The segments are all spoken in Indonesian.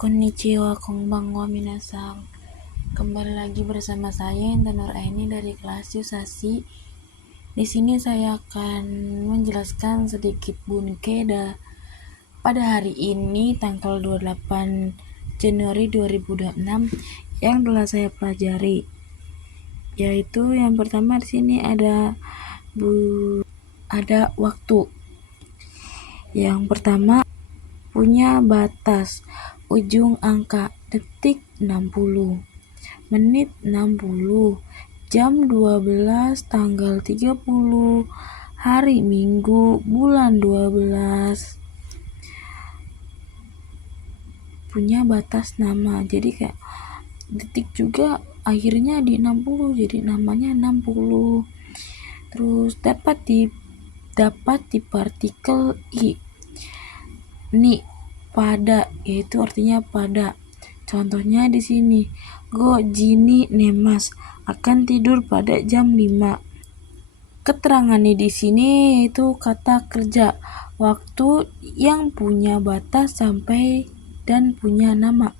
Konnichiwa, konbanwa minasang. Kembali lagi bersama saya Intan Nur Aini dari kelas Yusasi. Di sini saya akan menjelaskan sedikit bunkeda pada hari ini tanggal 28 Januari 2026 yang telah saya pelajari. Yaitu yang pertama di sini ada waktu. Yang pertama punya batas, ujung angka, detik 60, menit 60, jam 12, tanggal 30, hari Minggu, bulan 12. Punya batas nama, jadi kayak detik juga akhirnya di 60, jadi namanya 60. Terus dapat di partikel i. Ni pada, yaitu artinya pada. Contohnya di sini, go jini nemas, akan tidur pada jam 5. Keterangannya di sini yaitu kata kerja, waktu yang punya batas sampai dan punya nama.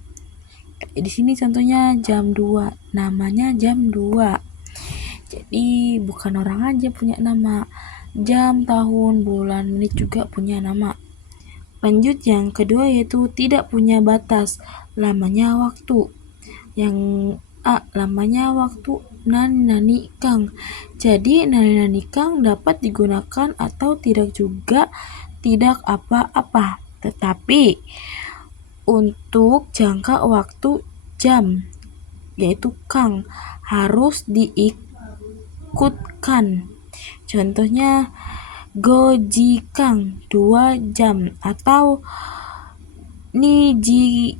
Di sini contohnya jam 2, namanya jam 2. Jadi bukan orang aja punya nama, jam, tahun, bulan, menit juga punya nama. Lanjut yang kedua yaitu tidak punya batas, lamanya waktu. Yang A, lamanya waktu nani kang. Jadi nani kang dapat digunakan atau tidak juga tidak apa-apa. Tetapi untuk jangka waktu jam yaitu kang harus diikutkan. Contohnya gojikang 2 jam atau niji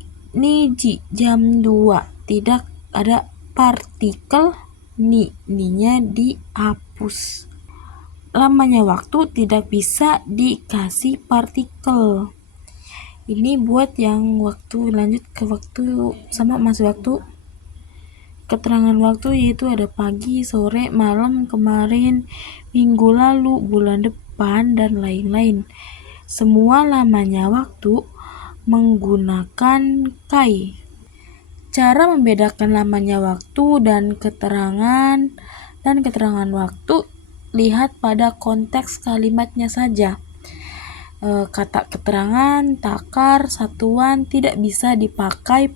jam 2, tidak ada partikel ni-nya dihapus. Lamanya waktu tidak bisa dikasih partikel. Ini buat yang waktu. Lanjut ke waktu sama masih waktu. Keterangan waktu yaitu ada pagi, sore, malam, kemarin, minggu lalu, bulan depan, dan lain-lain. Semua lamanya waktu menggunakan kai. Cara membedakan lamanya waktu dan keterangan waktu lihat pada konteks kalimatnya saja. Kata keterangan, takar, satuan tidak bisa dipakai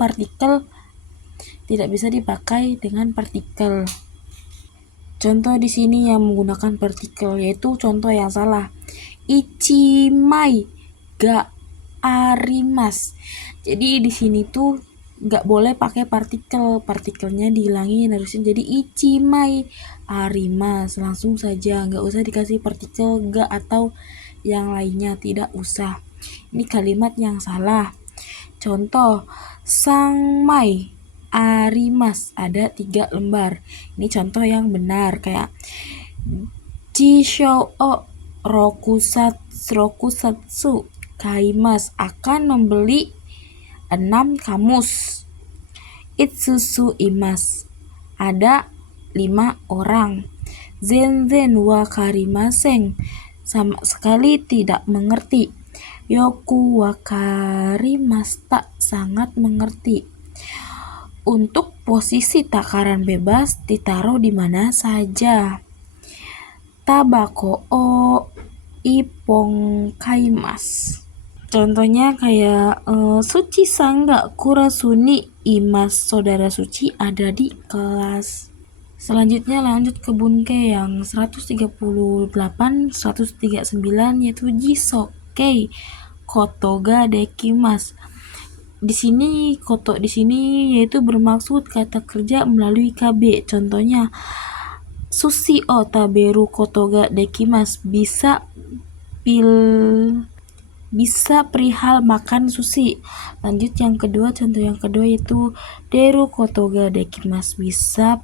dengan partikel. Contoh di sini yang menggunakan partikel yaitu contoh yang salah. Ichimai ga arimas. Jadi di sini tuh nggak boleh pakai partikelnya dihilangin, harusnya jadi ichimai arimas, langsung saja, nggak usah dikasih partikel ga atau yang lainnya, tidak usah. Ini kalimat yang salah. Contoh, sangmai arimas, ada 3 lembar. Ini contoh yang benar, kayak jishou o rokusatsu kaimas, akan membeli 6 kamus. Itsusu imas, ada 5 orang. Zenzen wakarimasen, sama sekali tidak mengerti. Yoku wakarimashita, sangat mengerti. Untuk posisi takaran bebas ditaruh di mana saja. Tabako o ipong kaimas. Contohnya kayak Suci Sangga Kurasuni Imas, saudara Suci ada di kelas. Selanjutnya lanjut ke bunke yang 138, 139 yaitu Jisokei Kotoga Dekimas. Di sini koto di sini yaitu bermaksud kata kerja melalui KB. Contohnya sushi o taberu kotoga dekimas, bisa perihal makan sushi. Lanjut yang kedua, contoh yang kedua yaitu deru kotoga dekimas, bisa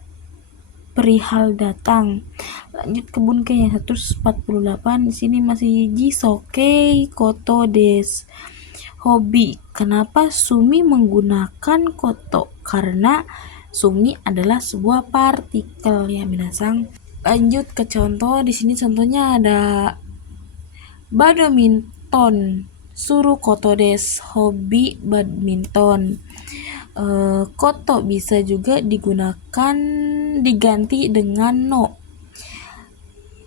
perihal datang. Lanjut ke bunke yang 148, di sini masih jisokei koto des. Hobi. Kenapa Sumi menggunakan koto? Karena Sumi adalah sebuah partikel ya minasang. Lanjut ke contoh. Di sini contohnya ada badminton. Suru koto des, hobi badminton. Koto bisa juga diganti dengan no.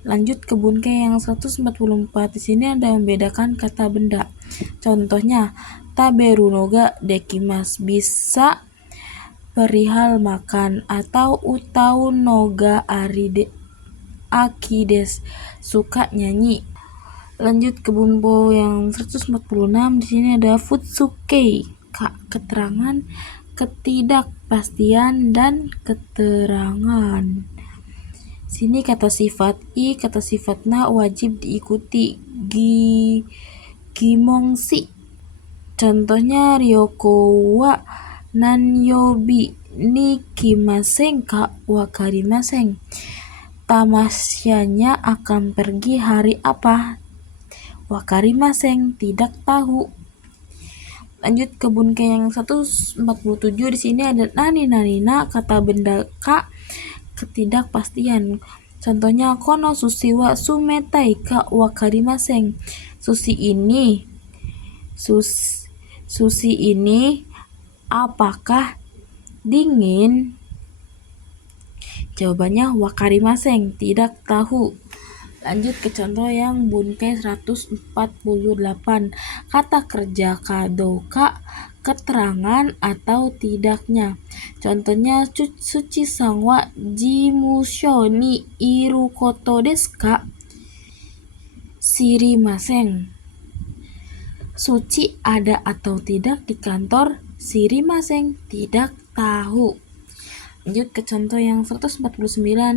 Lanjut ke bunke yang 144. Di sini ada membedakan kata benda. Contohnya, taberu noga dekimas bisa perihal makan, atau utau noga aki des suka nyanyi. Lanjut ke bunpo yang 146. Di sini ada futsuke, keterangan, ketidakpastian, dan keterangan. Sini kata sifat i, kata sifat na wajib diikuti. Gimongsi. Contohnya Ryoko wa nanyobi ni kimasen ka wakarimasen. Tamasyanya akan pergi hari apa? Wakarimasen, tidak tahu. Lanjut ke bunke yang 147. Di sini ada nani na, kata benda ka, ketidakpastian. Contohnya kono sushi wa sumetai ka wakarimasen. Sushi ini apakah dingin? Jawabannya wakarimasen, tidak tahu. Lanjut ke contoh yang bunke 148. Kata kerja kadoka, keterangan atau tidaknya. Contohnya Suci sang wa jimusho ni iru koto desu ka? Shirimasen. Suci ada atau tidak di kantor? Shirimasen, tidak tahu. Lanjut ke contoh yang 149.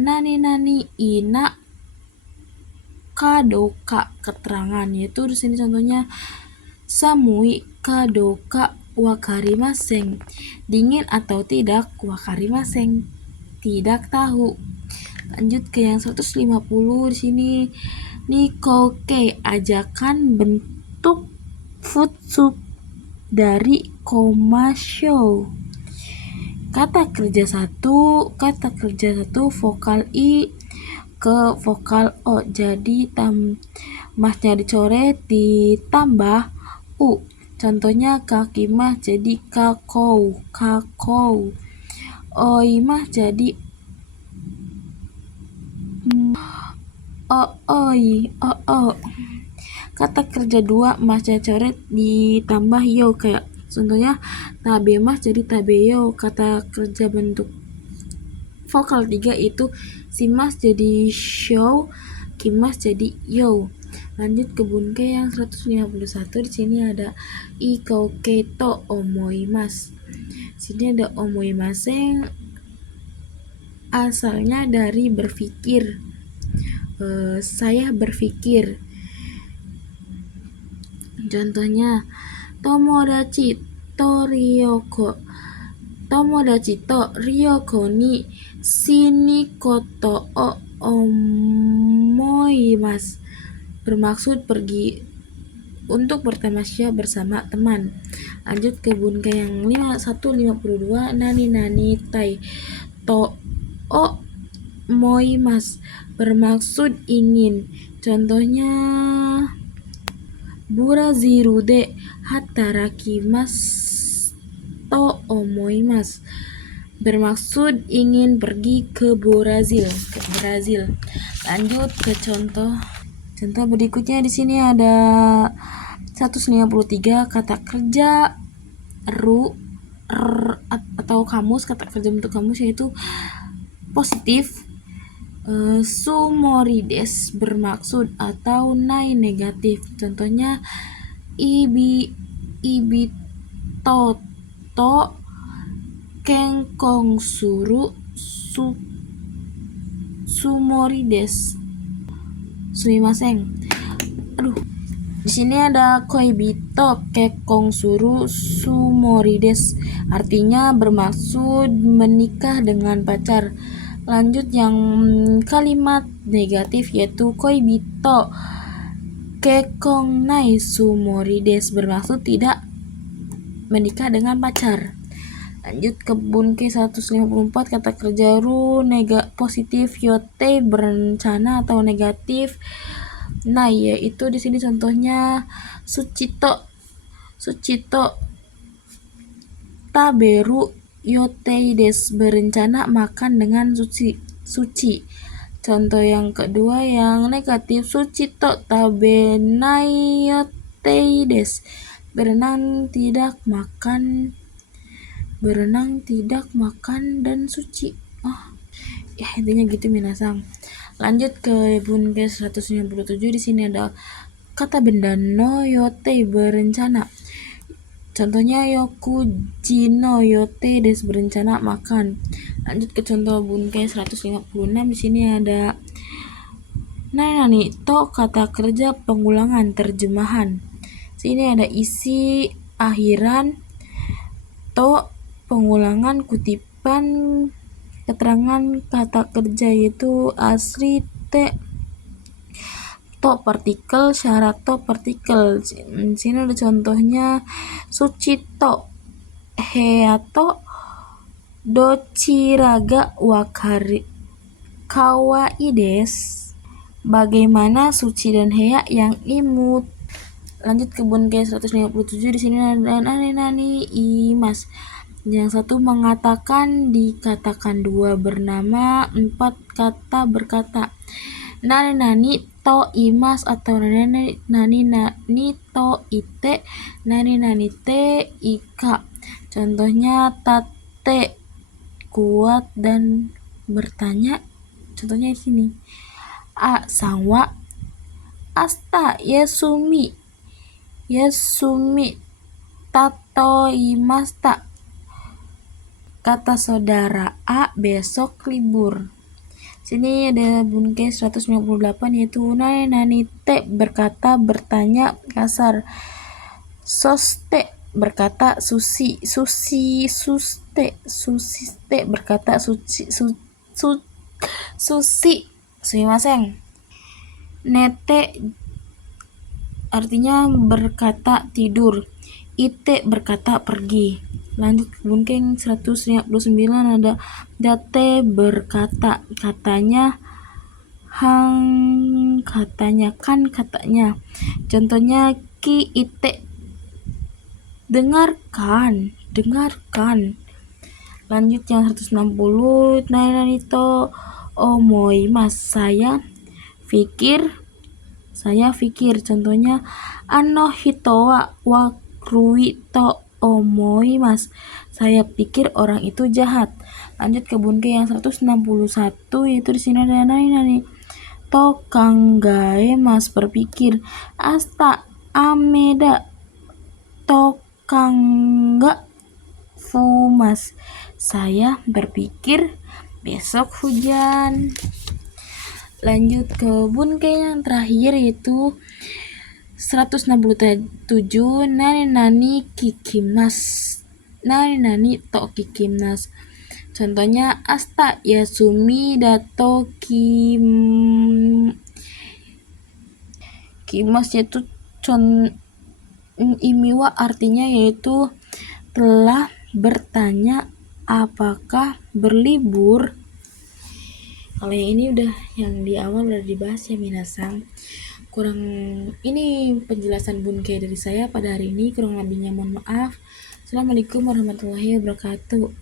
Nani ina kadoka, keterangan, yaitu di sini contohnya samui kadoka wakarimasen. Dingin atau tidak? Wakarimasen, tidak tahu. Lanjut ke yang 150. Di sini nikoke, ajakan bentuk futsu dari komasho. Kata kerja satu vokal i ke vokal o, jadi mahnya dicoret ditambah u. Contohnya kaki mah jadi kakou, oi mah jadi oi. Kata kerja dua mahnya coret ditambah yo, kayak contohnya tabe mah jadi tabeyo. Kata kerja bentuk vokal 3 itu simas jadi show, kimas jadi yo. Lanjut ke bunke yang 151. Di sini ada ikouke to omoimasu. Sini ada omoimasen, asalnya dari berpikir. Saya berpikir. Contohnya tomodachi to ryoko ni shinikoto o omoimasu. Bermaksud pergi untuk bertamasya bersama teman. Lanjut ke bunke yang 152. Nani tai to o moimasu, bermaksud ingin. Contohnya buraziru de hatarakimasu to omoimasu, bermaksud ingin pergi ke Brazil. Lanjut ke contoh berikutnya. Di sini ada 153. Kata kerja atau kamus, kata kerja bentuk kamus yaitu positif. Sumorides, bermaksud, atau nai, negatif. Contohnya ibi toto kenkong suru sumorides. Sumimasen. Di sini ada koibito kenkong suru sumorides, artinya bermaksud menikah dengan pacar. Lanjut yang kalimat negatif yaitu koibito kekong nai sumorides, bermaksud tidak menikah dengan pacar. Lanjut ke bunke 154. Kata kerja positif, yote berencana atau negatif. Nah, yaitu di sini contohnya Sucito Sucito taberu yoteides, berencana makan dengan suci. Contoh yang kedua yang negatif, Sucito tabenai yoteides, berenang tidak makan dan suci. Ya intinya gitu minasang. Lanjut ke Bunkes 157. Di sini ada kata benda no yote, berencana. Contohnya yokujino yote des, berencana makan. Lanjut ke contoh Bunkes 156. Di sini ada nani to, kata kerja pengulangan terjemahan. Sini ada isi akhiran, to pengulangan kutipan keterangan kata kerja yaitu asli, to partikel, syarat to partikel. Sini ada contohnya Sucito heato dochiraga wakari kawaides, bagaimana Suci dan Hea yang imut. Lanjut ke Bunkes 157. Di sini ada nani imas. Yang satu mengatakan, dikatakan. Dua bernama. Empat kata berkata. Nani to imas atau nani to ite, nani te ika. Contohnya tate kuat dan bertanya. Contohnya di sini. A sangwa asta yasumi tato imasta, kata saudara A besok libur. Sini ada Bunkes 158 yaitu nani te, berkata bertanya kasar. Soste berkata susi, suste berkata susi. Sumimasen. Nete artinya berkata tidur. Ite berkata pergi. Lanjut ke Bunkeng 159 ada date berkata, katanya hang, katanya kan, katanya. Contohnya ki ite dengarkan. Lanjut yang 160 nani to omoimas, saya pikir. Contohnya ano hitowa wakrui to omoimas, saya pikir orang itu jahat. Lanjut ke Bunke yang 161 yaitu di sini ada nani to kanggae mas, berpikir. Asta ameda to kangga fumas, saya berpikir besok hujan. Lanjut ke Bunke yang terakhir yaitu 167 nani kikimas, nani to kikimas. Contohnya asta yasumi dato kimas, yaitu imiwa artinya yaitu telah bertanya apakah berlibur. Kalau yang ini udah, yang di awal udah dibahas ya minasang. Kurang ini penjelasan Bunke dari saya pada hari ini, kurang lebihnya mohon maaf. Assalamualaikum warahmatullahi wabarakatuh.